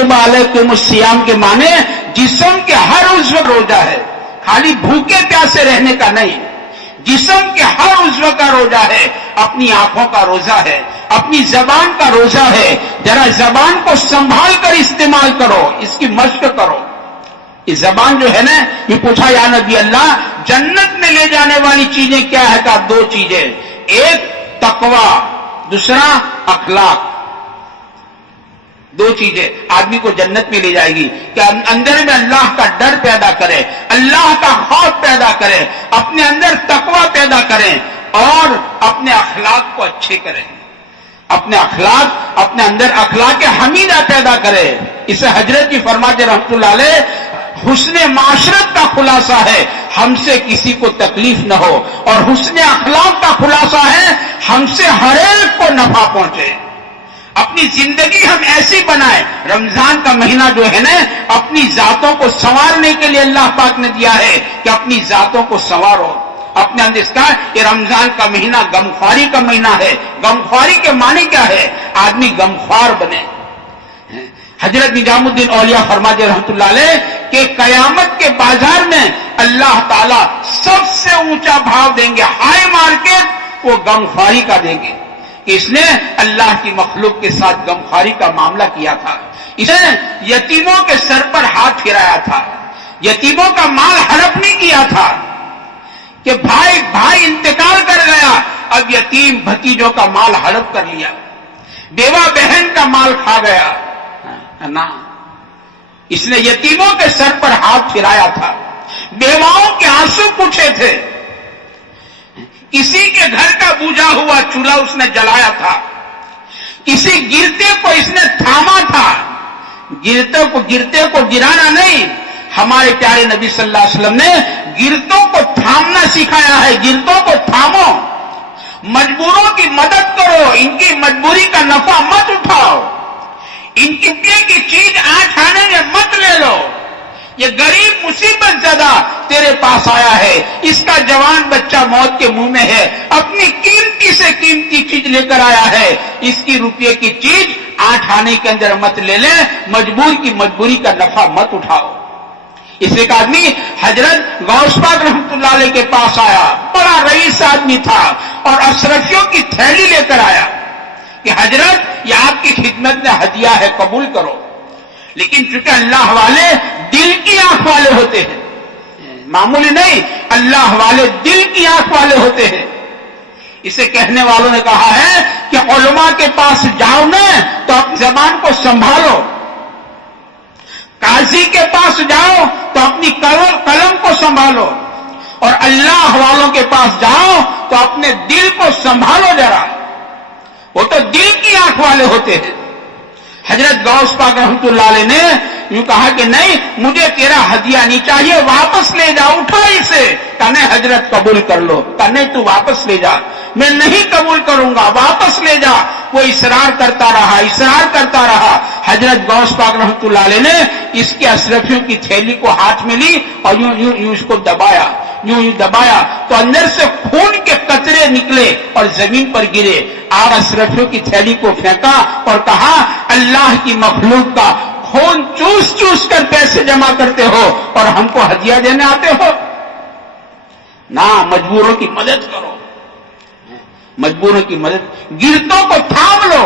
कुतिबा अलैकुमुस SIAM के माने जिस्म के हर उज़्व रोजा है, खाली भूखे प्यासे रहने का नहीं, जिस्म के हर उज़्व का रोजा है, अपनी आंखों का रोजा है, अपनी जबान का रोजा है। जरा जबान को संभाल कर इस्तेमाल करो, इसकी मश्क करो। ये जबान जो है ना, ये पूछा या नबी अल्लाह जन्नत में ले जाने वाली चीजें क्या है? कहा दो चीजें, एक तकवा, दूसरा अखलाक। दो चीजें आदमी को जन्नत में ले जाएगी कि अंदर में अल्लाह का डर पैदा करे, अल्लाह का खौफ पैदा करे, अपने अंदर तकवा पैदा करें और अपने अखलाक को अच्छे करें, अपने अखलाक, अपने अंदर अखलाक हमीदा पैदा करे। इसे हजरत जी फरमाते रहमतुल्लाह अलैह, हुस्ने माशरत का खुलासा है हमसे किसी को तकलीफ न हो, और हुस्ने अखलाक का खुलासा है हमसे हर एक को नफा पहुंचे। अपनी जिंदगी हम ऐसी बनाए। रमजान का महीना जो है ना, अपनी जातों को संवारने के लिए अल्लाह पाक ने दिया है कि अपनी जातों को संवारो अपने अंदर। इसका ये रमजान का महीना गमख्वारी का महीना है। गमख्वारी के माने क्या है? आदमी गमख्वार बने। हजरत निजामुद्दीन औलिया फरमाते रहमतुल्लाह अलैह कि कयामत के बाजार में अल्लाह ताला सबसे ऊंचा भाव देंगे, हाई मार्केट वो गमख्वारी का देंगे कि इसने अल्लाह की मखलूक के साथ गमख्वारी का मामला किया था, इसने यतीमों के सर पर हाथ फिराया था, यतीमों का माल हड़प नहीं किया था कि भाई इंतकाल कर गया, अब यतीम भतीजों का माल हड़प कर लिया, बेवा बहन का माल खा गया ना। इसने यतीमों के सर पर हाथ फिराया था, बेवाओं के आंसू पूछे थे, किसी के घर का बुझा हुआ चूल्हा उसने जलाया था, किसी गिरते को इसने थामा था। गिरते को गिराना नहीं, हमारे प्यारे नबी सल्लल्लाहु अलैहि वसल्लम ने गिरतों को थामना सिखाया है। गिरतों को थामो, मजबूरों की मदद करो, इनकी मजबूरी का नफा मत उठाओ, इनकी की चीज आठ आने में मत ले लो। ये गरीब मुसीबत ज़दा तेरे पास आया है, इसका जवान बच्चा मौत के मुंह में है, अपनी कीमती से कीमती चीज लेकर आया है, इसकी रुपये की चीज आठ आने के अंदर मत ले ले, मजबूर की मजबूरी का नफा मत उठाओ। इसे एक आदमी हजरत गौस पाक रहमतुल्लाह अलैह के पास आया, बड़ा रईस आदमी था, और अशरफियों की थैली लेकर आया कि हजरत ये आपकी खिदमत में हदिया है, कबूल करो। लेकिन चूंकि अल्लाह वाले दिल की आंख वाले होते हैं, मामूली नहीं, अल्लाह वाले दिल की आंख वाले होते हैं। इसे कहने वालों ने कहा है कि उलमा के पास जाओ ना तो अपनी जबान को संभालो, काजी के पास जाओ तो अपनी कलम को संभालो, और अल्लाह वालों के पास जाओ तो अपने दिल को संभालो जरा, वो तो दिल की आंख वाले होते हैं। हजरत गौस पाक रहमतुल्लाह अलैह ने यूं कहा कि नहीं, मुझे तेरा हदिया नहीं चाहिए, वापस ले जा, उठा इसे। कहने हजरत कबूल कर लो, कहने तू वापस ले जा, मैं नहीं कबूल करूंगा, वापस ले जा। वो इसरार करता रहा। हजरत गौस पाक रहमतुल्लाह अलैह ने इसके अशरफियों की थैली को हाथ में ली और यूं इसको दबाया, यूं दबाया तो अंदर से खून के कतरे निकले और जमीन पर गिरे। आप अशरफियों की थैली को फेंका और कहा, अल्लाह की मखलूक का खून चूस चूस कर पैसे जमा करते हो और हमको हदिया देने आते हो ना। मजबूरों की मदद करो, मजबूरों की मदद। गिरतों को थाम लो,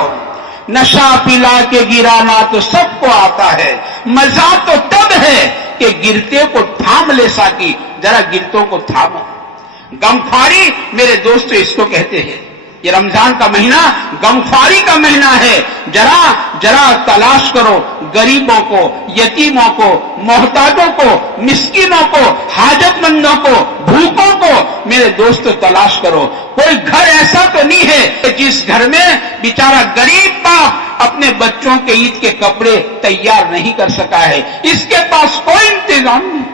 नशा पिला के गिराना तो सबको आता है, मजा तो तब है कि गिरते को थाम ले साकी, जरा गिरतों को थामो। गमख्वारी मेरे दोस्तों इसको कहते हैं। ये रमजान का महीना गमख्वारी का महीना है। जरा तलाश करो गरीबों को, यतीमों को, मोहताजों को, मिस्किनों को, हाजतमंदों को, भूखों को मेरे दोस्तों तलाश करो। कोई घर ऐसा तो नहीं है कि जिस घर में बेचारा गरीब बाप अपने बच्चों के ईद के कपड़े तैयार नहीं कर सका है, इसके पास कोई इंतजाम नहीं,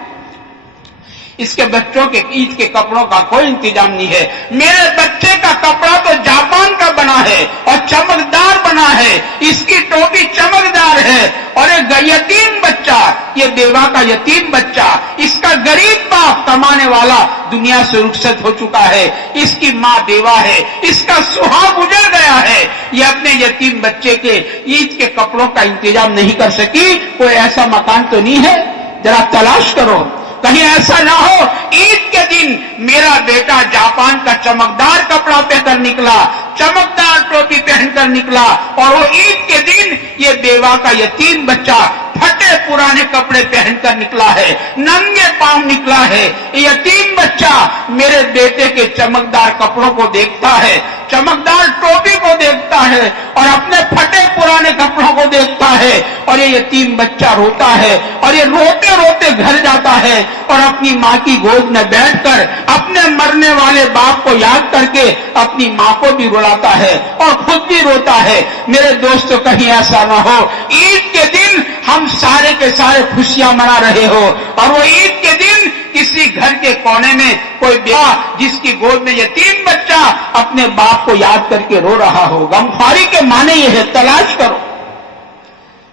इसके बच्चों के ईद के कपड़ों का कोई इंतजाम नहीं है। मेरे बच्चे का कपड़ा तो जापान का बना है और चमकदार बना है, इसकी टोपी चमकदार है, और एक यतीम बच्चा یہ بیوہ کا یتیم بچہ، اس کا غریب باپ کمانے والا دنیا سے رخصت ہو چکا ہے، اس کی ماں بیوہ ہے، اس کا سہاگ گزر گیا ہے، یہ اپنے یتیم بچے کے عید کے کپڑوں کا انتظام نہیں کر سکی۔ کوئی ایسا مکان تو نہیں ہے؟ ذرا تلاش کرو، کہیں ایسا نہ ہو عید کے دن میرا بیٹا جاپان کا چمکدار کپڑا پہن کر نکلا، چمکدار ٹوپی پہن کر نکلا، اور وہ عید کے دن یہ بیوہ کا یتیم بچہ پھٹے پرانے کپڑے پہن کر نکلا ہے، ننگے پاؤں نکلا ہے۔ یتیم بچہ میرے بیٹے کے چمکدار کپڑوں کو دیکھتا ہے، چمکدار ٹوپی کو دیکھتا ہے، اور اپنے پھٹے پرانے کپڑوں کو دیکھتا ہے، اور یہ یتیم بچہ روتا ہے، اور یہ روتے روتے گھر جاتا ہے، اور اپنی ماں کی گود میں بیٹھ کر اپنے مرنے والے باپ کو یاد کر کے اپنی ماں کو بھی رلاتا ہے اور خود بھی روتا ہے۔ میرے دوستو، کہیں ایسا نہ ہو عید کے دن ہم سارے کے سارے خوشیاں منا رہے ہو، اور وہ عید کے دن کسی گھر کے کونے میں کوئی بیوہ جس کی گود میں یتیم بچہ اپنے باپ کو یاد کر کے رو رہا ہو۔ غمخواری کے معنی یہ ہے، تلاش کرو۔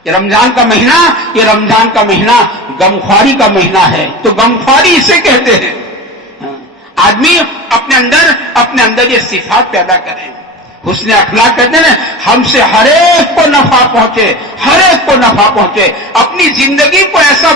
یہ رمضان کا مہینہ غمخواری کا مہینہ ہے، تو غمخواری اسے کہتے ہیں۔ آدمی اپنے اندر یہ صفات پیدا کرے، حسن اخلاق کہتے ہیں، ہم سے ہر ایک کو نفع پہنچے، اپنی زندگی کو ایسا